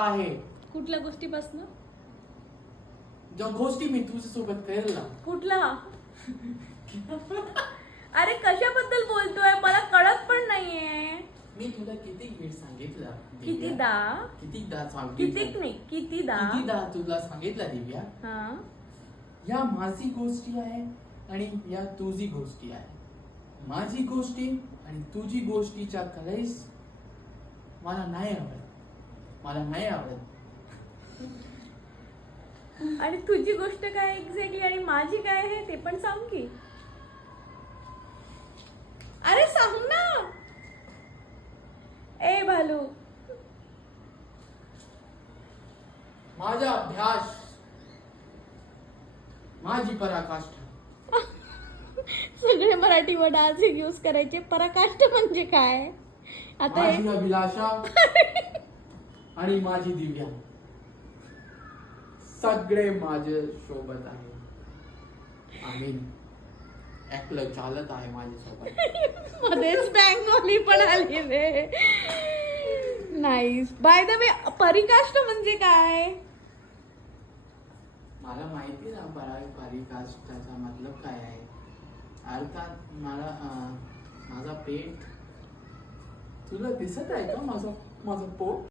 आहे. कुठल्या गोष्टीपासून? ज्या गोष्टी मी तुझ्यासोबत केल्या. कुठला? अरे कशाबद्दल बोलतोय मला कळत पण नाहीये. मी तुला किती वेळ सांगितलं कितीदा? कितीदा सांगितलं? कितीक नाही कितीदा? कितीदा तुला सांगितलं दिव्या? हा या माझी गोष्टी आहे आणि या तुझी गोष्टी आहे. माझी गोष्टी आणि तुझी गोष्टीच्या कलेस मला नाही आवडत. मला नाही आवडत. आणि तुझी गोष्ट काय एक्झॅक्टली आणि माझी काय आहे ते पण सांग की. अरे सांग ना. ए भालू. माझा अभ्यास, माझी पराकाष्ठा. सगळे मराठी वर्ड आज यूज करायचे. पराकाष्ठ म्हणजे काय? आता माझी अभिलाषा आणि माझी दिव्या सगळे माझे सोबत आहे. आम्ही एकलं चालत आहे माझ्यासोबत. मध्येच बँगोली पण आली रे. नाईस. बाय द वे परिकाष्ठ म्हणजे काय? मला माहिती ना पराकाष्ठाचा मतलब काय आहे. अर्थात मला माझा पेट तुला दिसत आहे का? माझं पोट